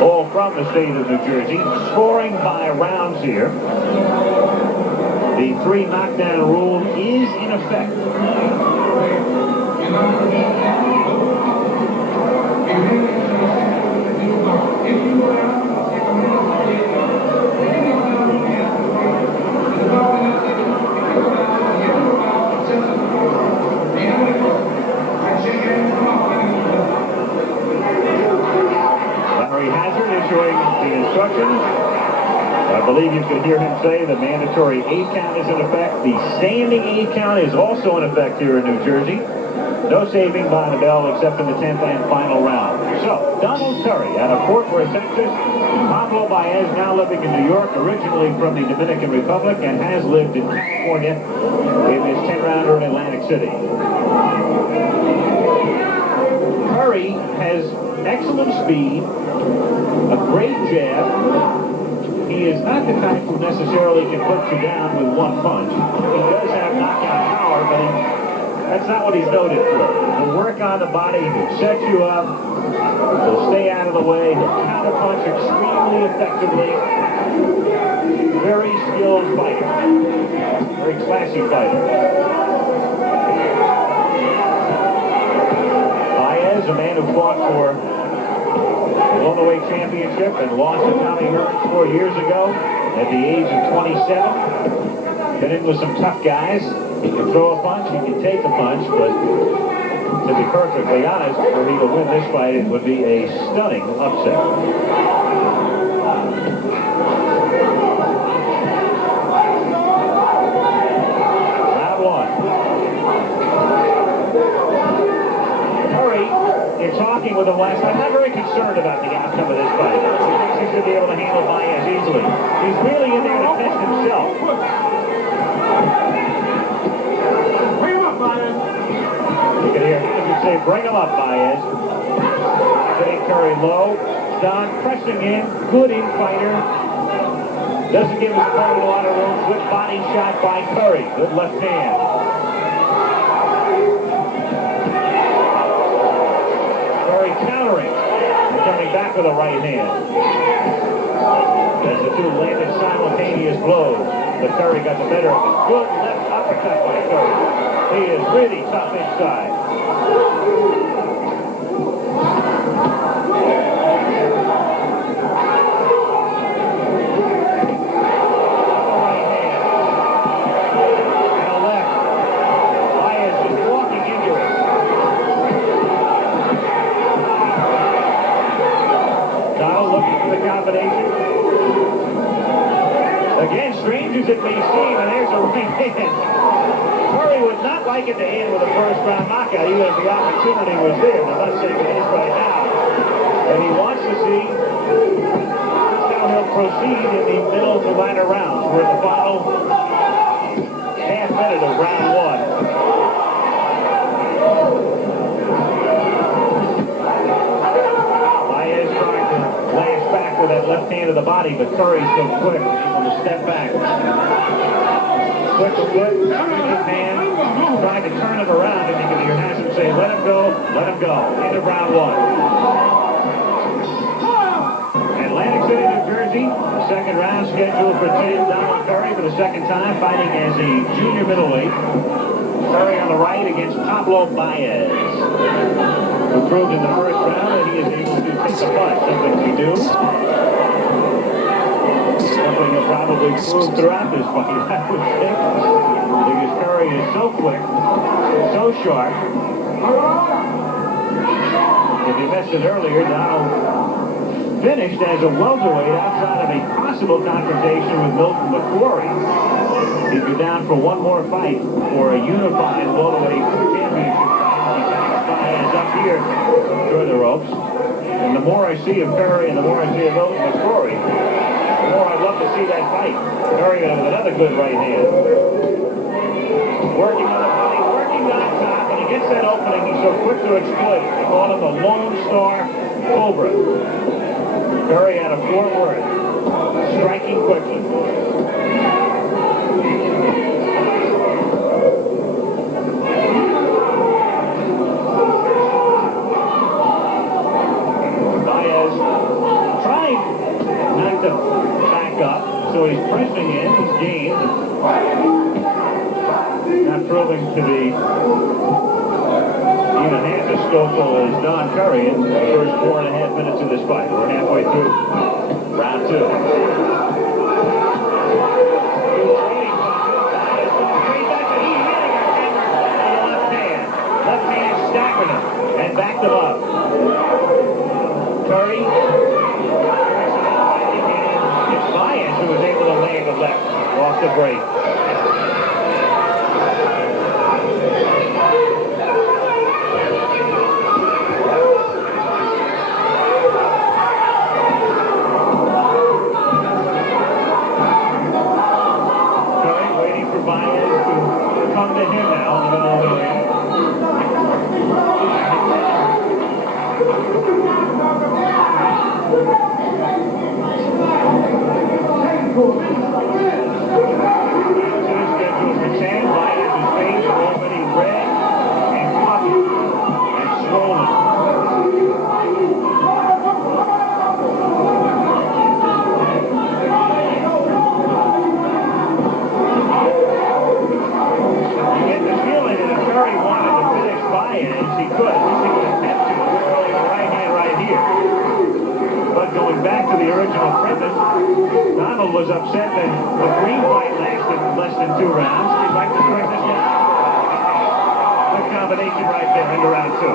all from the state of New Jersey. Scoring by rounds here. The 3 knockdown rule is in effect. I believe you could hear him say the mandatory 8 count is in effect. The standing 8 count is also in effect here in New Jersey. No saving by the bell except in the 10th and final round. So, Donald Curry out of Fort Worth, Texas. Pablo Baez, now living in New York, originally from the Dominican Republic, and has lived in California in his 10-rounder in Atlantic City. Curry has excellent speed, a great jab. He is not the type who necessarily can put you down with one punch. He does have knockout power, but that's not what he's noted for. He'll work on the body, he'll set you up, he'll stay out of the way, he'll counterpunch extremely effectively. Very skilled fighter. Very classy fighter. Baez, a man who fought for the welterweight championship and lost to Tommy Hearns 4 years ago at the age of 27. Been in with some tough guys. He can throw a punch, he can take a punch, but to be perfectly honest, for he to win this fight, it would be a stunning upset. Round 1. Curry, in talking with him last night, not very concerned about the outcome of this fight. He thinks he should be able to handle Baez easily. He's really in there to test himself. Bring him up, Baez. You can hear him say, bring him up, Baez. Getting Curry low. Don pressing in. Good in-fighter. Doesn't give his opponent a lot of room. Good body shot by Curry. Good left hand. Curry countering. Coming back with a right hand. As the two landed simultaneous blows, but Curry got the better of it. Good left uppercut by Curry. He is really tough inside. Right hand. And a left. Baez is walking into it. Looking for the combination. Again, strange as it may seem, and there's a right hand. Curry would not like it to end with a first-round knockout, even if the opportunity was there. I'm not saying it is right now. And he wants to see how he'll proceed in the middle of the latter rounds. We're in the final half minute of round 1. With that left hand of the body, but Curry's so quick, able to step back. Quick foot, good hand, trying to turn him around, and you can hear Hassan say, let him go, let him go. Into round 1. Atlantic City, New Jersey, second round scheduled for Donald Curry for the second time, fighting as a junior middleweight. Curry on the right against Pablo Baez, who proved in the first round that he is able to take a punch, something we do. Something he'll probably prove throughout this fight, I would think. Because Curry is so quick, so sharp. If you missed it earlier, Donald finished as a welterweight outside of a possible confrontation with Milton McCrory. He'd be down for one more fight for a unified welterweight championship. He backs Baez up here through the ropes. And the more I see of Curry and the more I see of Milton McCrory, the more I'd love to see that fight. Curry with another good right hand. Working on the body, working on top, and he gets that opening. He's so quick to exploit. They call him the Lone Star Cobra. Curry out of Fort Worth, striking quickly. up, so he's pressing in, he's gained. Not proving to be even half as skillful as Don Curry in the first 4.5 minutes of this fight. We're halfway through round 2. Left hand stacking him and backed him up. Curry. It's Baez who was able to land the left off the break. Curry waiting for Baez to come to him now in the middle of the ring. Was upset that the green fight lasted less than 2 rounds. He'd like to string this down. Good combination right there into round 2.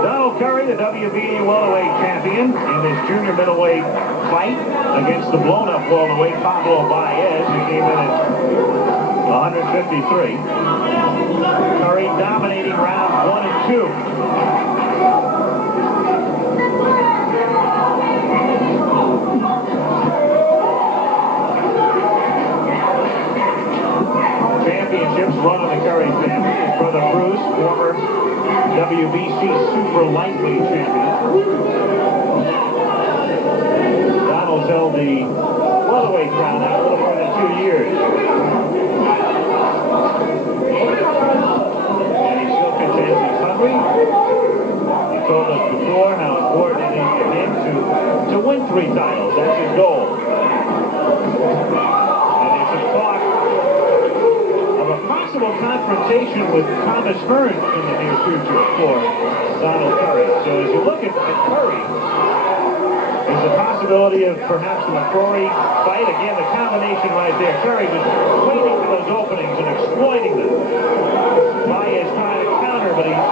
Donald Curry, the WBA welterweight champion, in this junior middleweight fight against the blown-up welterweight Pablo Baez, who came in at 153. Curry dominating rounds 1 and 2. Championships run in the Curry family. His brother Bruce, former WBC super lightweight champion. Donald's held the welterweight crown now a little more than 2 years. And he still contends he's hungry. He told us before how important it is for him to win 3 titles. That's his goal. Confrontation with Thomas Hearns in the near future for Donald Curry. So as you look at Curry, there's a possibility of perhaps the McCrory fight. Again, the combination right there. Curry was waiting for those openings and exploiting them. Baez trying to counter, but he's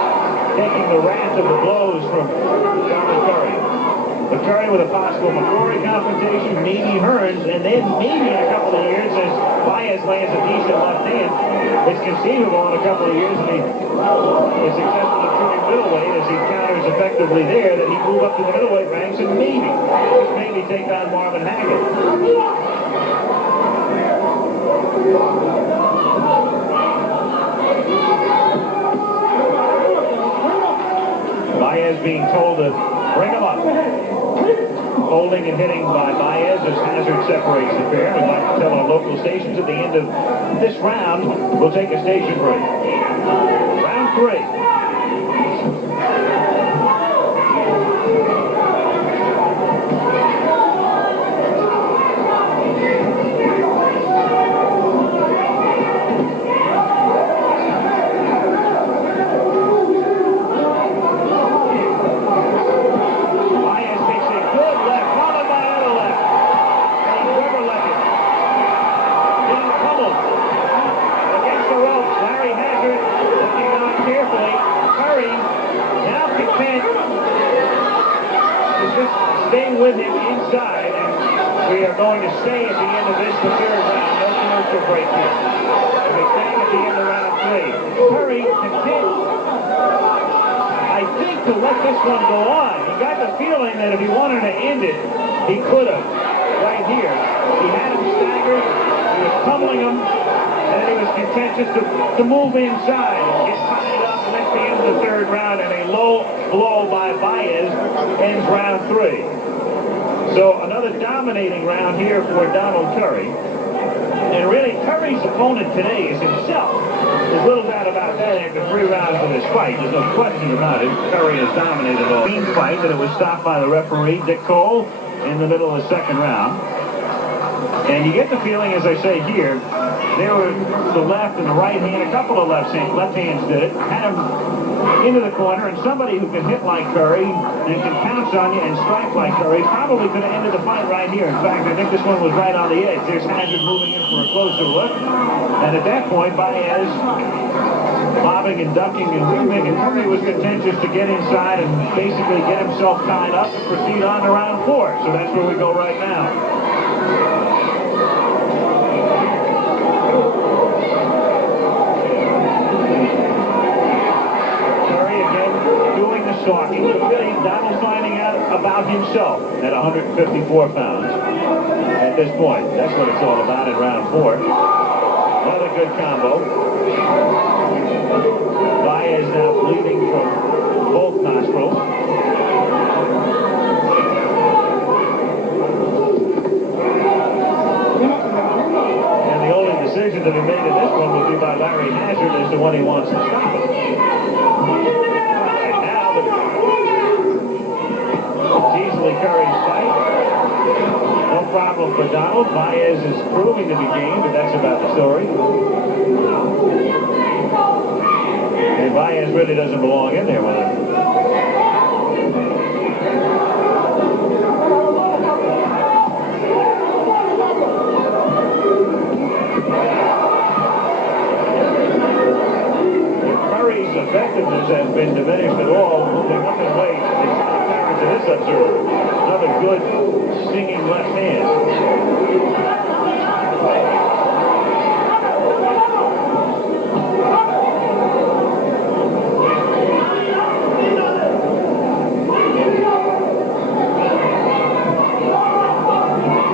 taking the wrath of the blows from Donald Curry. But Curry with a possible McCrory confrontation, maybe Hearns, and then maybe in a couple of years as Baez lands a decent left hand. It's conceivable in a couple of years if he is successful at shooting middleweight as he counters effectively there that he move up to the middleweight ranks and maybe take on Marvin Hagler. Baez being told to bring him up. Holding and hitting by Baez as Hazard separates the pair. We'd like to tell our local stations at the end of this round, we'll take a station break. Round 3. With him inside, and we are going to stay at the end of this, the 3rd round. No commercial break here. We're staying at the end of round 3. Curry continues, I think, to let this one go on. He got the feeling that if he wanted to end it, he could have. Right here. He had him staggered, he was pummeling him, and then he was content just to move inside and get tied up, and that's the end of the 3rd round, and a low blow by Baez ends round 3. So another dominating round here for Donald Curry. And really, Curry's opponent today is himself. There's little doubt about that after 3 rounds of this fight. There's no question about it. Curry has dominated all. Clean fight, and it was stopped by the referee, Dick Cole. in the middle of the second round. And you get the feeling, as I say here, there were the left and the right hand, a couple of left hands did it, had him into the corner, and somebody who can hit like Curry and can pounce on you and strike like Curry probably could have ended the fight right here. In fact, I think this one was right on the edge. There's Hazard moving in for a closer look. And at that point, Baez bobbing and ducking and weaving, and Curry was contentious to get inside and basically get himself tied up and proceed on to round 4. So that's where we go right now. Stalking, really Donald finding out about himself at 154 pounds at this point. That's what it's all about in round 4. Another good combo. Baez now bleeding from both nostrils. And the only decision to be made in this one will be by Larry Hazard as to when he wants to stop him. Easily Curry's fight. No problem for Donald. Baez is proving to be game, but that's about the story. And Baez really doesn't belong in there with him. If Curry's effectiveness has been diminished at all, moving up in weight, this observer. Another good stinging left hand.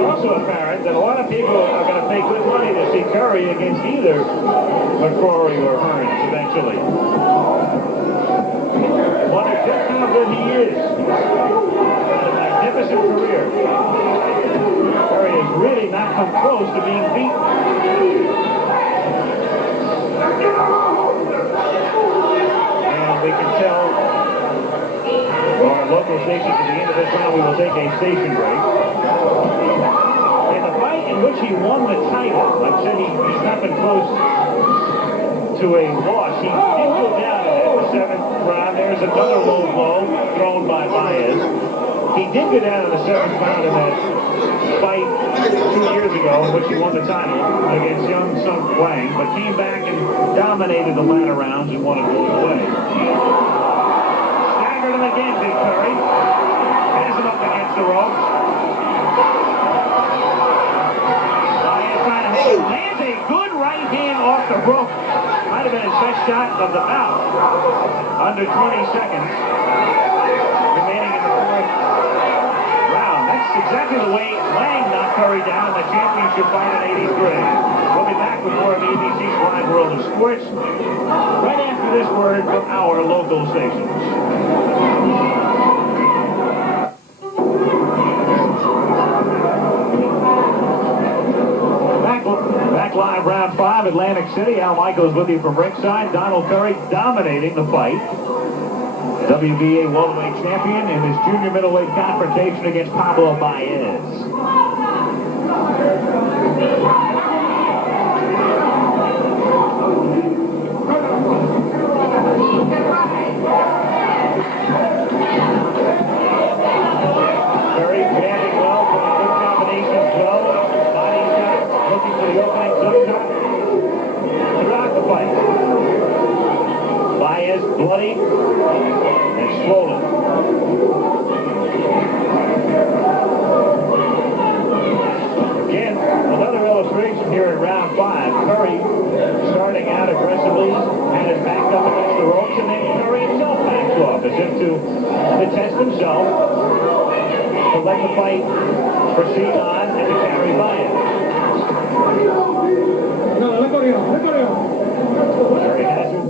Also apparent that a lot of people are going to pay good money to see Curry against either McCrory or Hearns eventually. Wonder just how good he is. Magnificent career. Curry has really not come close to being beaten. And we can tell our local station at the end of this round we will take a station break. In the fight in which he won the title, like I said, he's not been close to a loss. He did go down in the 7th round. There's another low blow thrown by Baez. He did go down in the 7th round in that fight 2 years ago in which he won the title against Young Sung Wang, but came back and dominated the latter rounds and won it both ways. Staggered him again, Big Curry. Has him up against the ropes. Baez trying to hit him. Lands a good right hand off the rope. Might have been his best shot of the bout. Under 20 seconds remaining in the 4th round. That's exactly the way Wang knocked Curry down in the championship fight in '83. We'll be back with more of ABC's Wide World of Sports right after this word from our local stations. Back live, round 5, Atlantic City. Al Michaels with you from ringside. Donald Curry dominating the fight. WBA welterweight champion in his junior middleweight confrontation against Pablo Baez. Curry standing well, putting good combinations well. Body's got looking for the opening upshot throughout the fight. Baez bloody and swollen. Again, another illustration here in round 5. Curry starting out aggressively, had his back up against the ropes, and then Curry himself backs off as if to test himself, to let the fight proceed on and to carry Baez. Larry Hazard.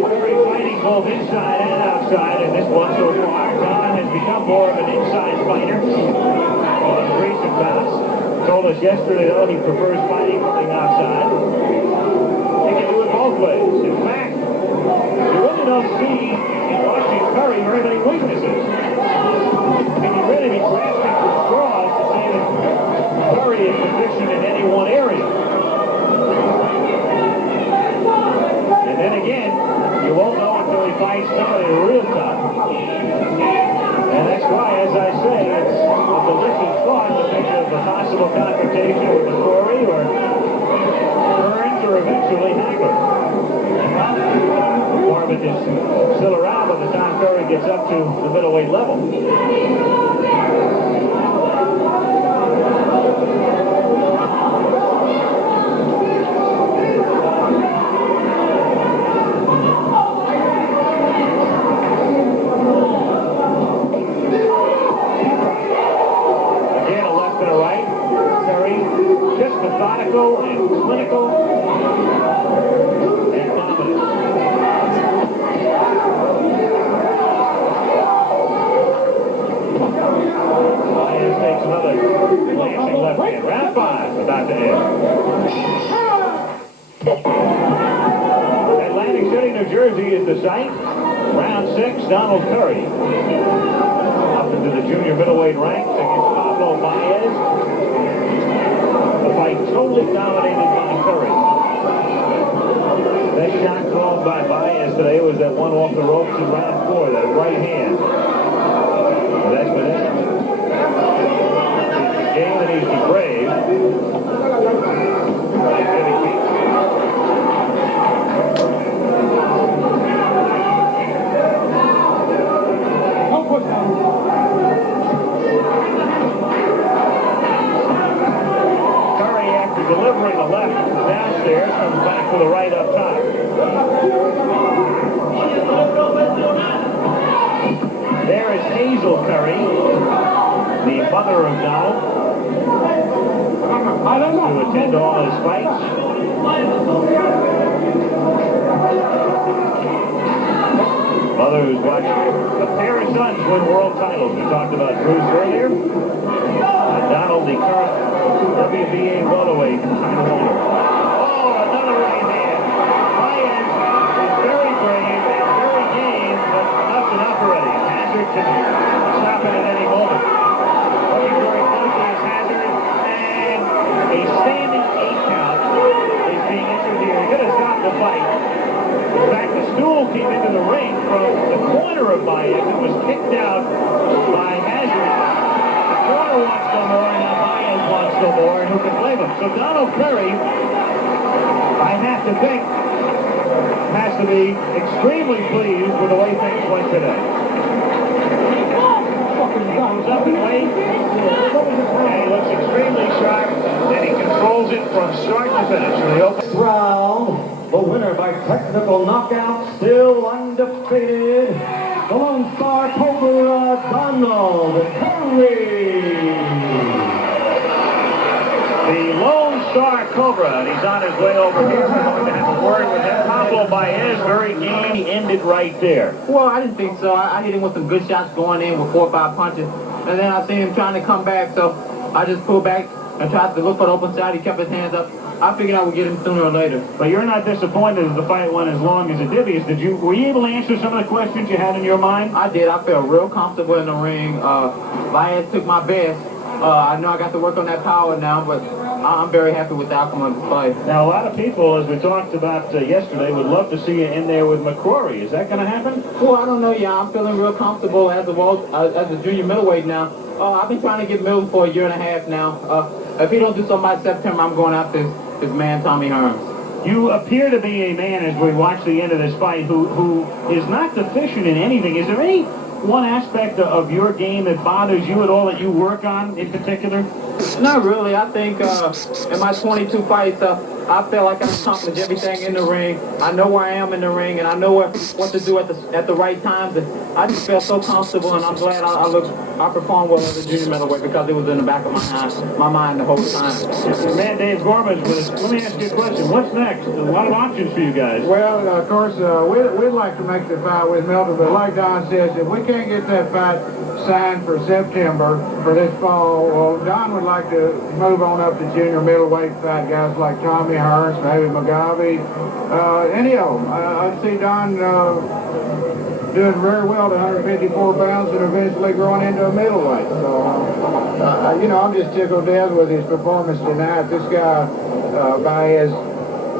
Curry inside and outside in this one so far. Don has become more of an inside fighter on recent bouts. Told us yesterday, though, he prefers fighting from the outside. He can do it both ways. In fact, you really don't see in watching Curry very many weaknesses. Can you really be grasping for straws to say that Curry is positioned in any one area? And then again, you won't know until he fights somebody real tough. And that's why, as I say, it's a delicious thought to think of a possible confrontation with McCrory or Burns or eventually Hagler. Marvin is still around by the time Curry gets up to the middleweight level. Methodical and clinical and dominant. Baez takes another glancing left hand. Round 5 about to end. Atlantic City, New Jersey is the site. Round 6, Donald Curry. Up into the junior middleweight ranks against Pablo Baez. Fight totally dominated by Curry. That shot called by Baez today was that one off the ropes in round 4, that right hand. Well, that's been it. It's a game that needs to brave. Delivering the left downstairs, comes back for the right up top. There is Hazel Curry, the mother of Donald, to attend all his fights. Mother who's watched a pair of sons win world titles. We talked about Bruce earlier. And Donald, the current WBA welterweight title holder. Oh, another right hand. Baez is very brave and very game, but enough's enough already. Hazard can stop it at any moment. Looking very closely as Hazard, and a standing 8 count is being entered here. He's going to stop the fight. In fact, the stool came into the ring from the corner of Baez and was kicked out by Hazard. The corner wants no more, and now Baez wants no more, and who can blame him? So Donald Curry, I have to think, has to be extremely pleased with the way things went today. Comes up and waits, and he looks extremely sharp, and he controls it from start to finish. For the open round, the winner by technical knockout, still undefeated, the Lone Star Cobra, Donald Curry. The Lone Star Cobra, and he's on his way over here. We're going to have a word with him. Pablo Baez, very game. He ended right there. Well, I didn't think so. I hit him with some good shots going in with 4 or 5 punches. And then I seen him trying to come back, so I just pulled back and tried to look for the open side. He kept his hands up. I figured I would get him sooner or later. But you're not disappointed as the fight went as long as it did. Were you able to answer some of the questions you had in your mind? I did. I felt real comfortable in the ring. Baez took my best. I know I got to work on that power now, but I'm very happy with the outcome of the fight. Now, a lot of people, as we talked about yesterday, would love to see you in there with McCrory. Is that going to happen? Well, I don't know. Yeah, I'm feeling real comfortable as a junior middleweight now. I've been trying to get Milton for a year and a half now. If he don't do something by September, I'm going after his man, Tommy Hearns. You appear to be a man, as we watch the end of this fight, who is not deficient in anything. Is there any one aspect of your game that bothers you at all that you work on in particular? Not really. I think in my 22 fights, I feel like I accomplished everything in the ring. I know where I am in the ring, and I know what to do at the right times. And I just felt so comfortable, and I'm glad I performed well as a junior middleweight because it was in the back of my mind the whole time. Man, Dave Gorman's with us. Let me ask you a question. What's next? A lot of options for you guys. Well, of course, we'd like to make the fight with Milton, but like Don says, if we can't get that fight signed for September for this fall, well, Don would like to move on up to junior middleweight, fight guys like Tommy Hearns, maybe McGovey, any of them. I'd see Don doing very well to 154 pounds and eventually growing into a middleweight. So, you know, I'm just tickled death with his performance tonight. This guy, Baez,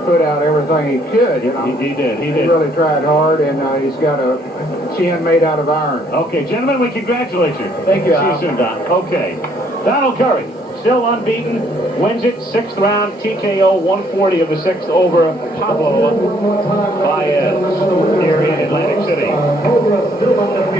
put out everything he could. You know? He did. He really tried hard, and he's got a chin made out of iron. Okay, gentlemen, we congratulate you. Thank you, See Al. you soon, Don. Okay. Donald Curry, still unbeaten, wins it, 6th round, TKO, 140 of the 6th over Pablo Baez here in Atlantic City.